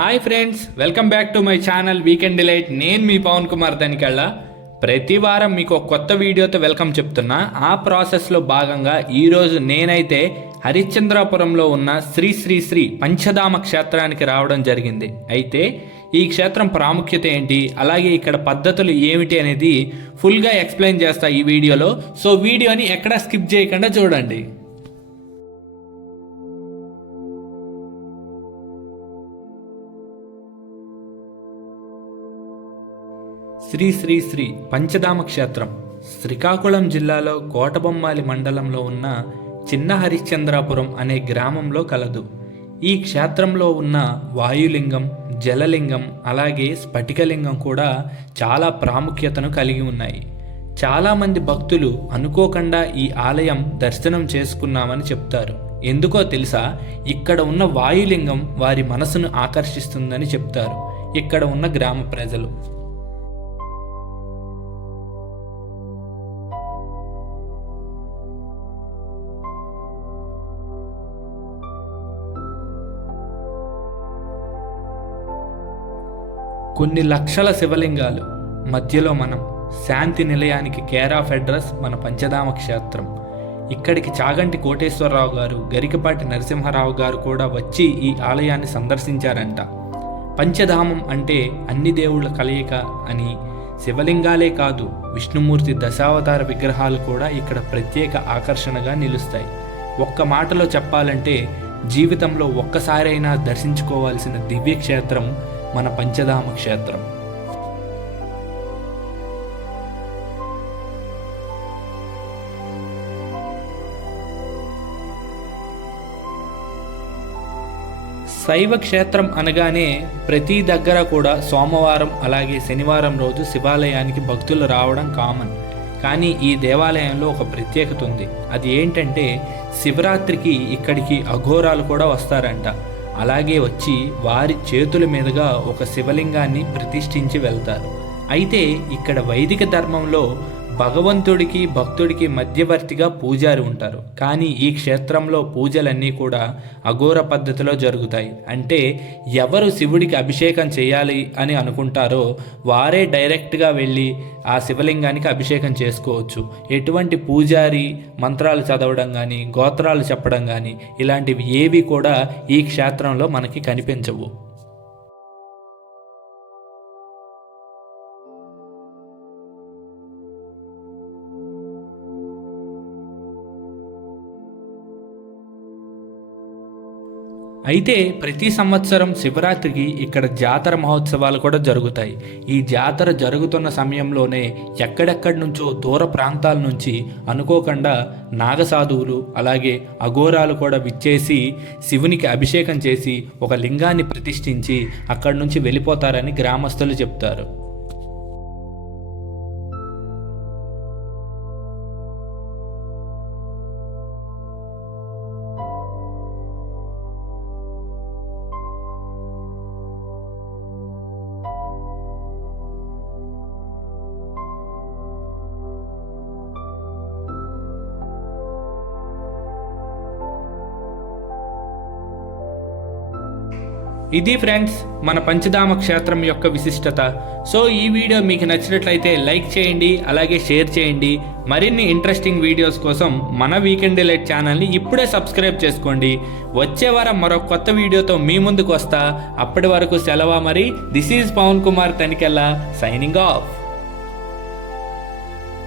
Hi friends, welcome back to my channel weekend delight. నేను మీ పవన్ కుమార్ తనికెళ్ళ. ప్రతి వారం మీకు ఒక కొత్త వీడియోతో వెల్కమ్ చెప్తున్నా. ఆ ప్రాసెస్లో భాగంగా ఈరోజు నేనైతే హరిశ్చంద్రాపురంలో ఉన్న శ్రీ శ్రీ శ్రీ పంచధామ క్షేత్రానికి రావడం జరిగింది. అయితే ఈ క్షేత్రం ప్రాముఖ్యత ఏంటి, అలాగే ఇక్కడ పద్ధతులు ఏమిటి అనేది ఫుల్గా ఎక్స్ప్లెయిన్ చేస్తా ఈ వీడియోలో. సో వీడియోని ఎక్కడా స్కిప్ చేయకుండా చూడండి. శ్రీ శ్రీ శ్రీ పంచధామ క్షేత్రం శ్రీకాకుళం జిల్లాలో కోటబొమ్మాలి మండలంలో ఉన్న చిన్న హరిశ్చంద్రాపురం అనే గ్రామంలో కలదు. ఈ క్షేత్రంలో ఉన్న వాయులింగం, జలలింగం, అలాగే స్ఫటికలింగం కూడా చాలా ప్రాముఖ్యతను కలిగి ఉన్నాయి. చాలామంది భక్తులు అనుకోకుండా ఈ ఆలయం దర్శనం చేసుకున్నామని చెప్తారు. ఎందుకో తెలుసా? ఇక్కడ ఉన్న వాయులింగం వారి మనసును ఆకర్షిస్తుందని చెప్తారు ఇక్కడ ఉన్న గ్రామ ప్రజలు. కొన్ని లక్షల శివలింగాలు మధ్యలో మనం శాంతి నిలయానికి కేర్ ఆఫ్ అడ్రస్ మన పంచధామ క్షేత్రం. ఇక్కడికి చాగంటి కోటేశ్వరరావు గారు, గరికపాటి నరసింహారావు గారు కూడా వచ్చి ఈ ఆలయాన్ని సందర్శించారంట. పంచధామం అంటే అన్ని దేవుళ్ళ కలయిక అని. శివలింగాలే కాదు, విష్ణుమూర్తి దశావతార విగ్రహాలు కూడా ఇక్కడ ప్రత్యేక ఆకర్షణగా నిలుస్తాయి. ఒక్క మాటలో చెప్పాలంటే జీవితంలో ఒక్కసారైనా దర్శించుకోవాల్సిన దివ్యక్షేత్రం మన పంచధామ క్షేత్రం. శైవ క్షేత్రం అనగానే ప్రతి దగ్గర కూడా సోమవారం అలాగే శనివారం రోజు శివాలయానికి భక్తులు రావడం కామన్. కానీ ఈ దేవాలయంలో ఒక ప్రత్యేకత ఉంది. అది ఏంటంటే శివరాత్రికి ఇక్కడికి అఘోరాలు కూడా వస్తారంట. అలాగే వచ్చి వారి చేతుల మీదుగా ఒక శివలింగాన్ని ప్రతిష్ఠించి వెళ్తారు. అయితే ఇక్కడ వైదిక ధర్మంలో భగవంతుడికి భక్తుడికి మధ్యవర్తిగా పూజారి ఉంటారు. కానీ ఈ క్షేత్రంలో పూజలన్నీ కూడా అఘోర పద్ధతిలో జరుగుతాయి. అంటే ఎవరు శివుడికి అభిషేకం చేయాలి అని అనుకుంటారో వారే డైరెక్ట్గా వెళ్ళి ఆ శివలింగానికి అభిషేకం చేసుకోవచ్చు. ఎటువంటి పూజారి మంత్రాలు చదవడం కానీ, గోత్రాలు చెప్పడం కానీ ఇలాంటివి ఏవి కూడా ఈ క్షేత్రంలో మనకి కనిపించవు. అయితే ప్రతి సంవత్సరం శివరాత్రికి ఇక్కడ జాతర మహోత్సవాలు కూడా జరుగుతాయి. ఈ జాతర జరుగుతున్న సమయంలోనే ఎక్కడెక్కడి నుంచో దూర ప్రాంతాల నుంచి అనుకోకుండా నాగసాధువులు అలాగే అఘోరాలు కూడా విచ్చేసి శివునికి అభిషేకం చేసి ఒక లింగాన్ని ప్రతిష్ఠించి అక్కడి నుంచి వెళ్ళిపోతారని గ్రామస్తులు చెప్తారు. ఇది ఫ్రెండ్స్ మన పంచధామ క్షేత్రం యొక్క విశిష్టత. సో ఈ వీడియో మీకు నచ్చినట్లయితే లైక్ చేయండి, అలాగే షేర్ చేయండి. మరిన్ని ఇంట్రెస్టింగ్ వీడియోస్ కోసం మన వీకెండ్ డిలైట్ ఛానల్ని ఇప్పుడే సబ్స్క్రైబ్ చేసుకోండి. వచ్చే వారం మరో కొత్త వీడియోతో మీ ముందుకు వస్తా. అప్పటి వరకు సెలవు మరి. This is Pavan Kumar Tanikella signing of.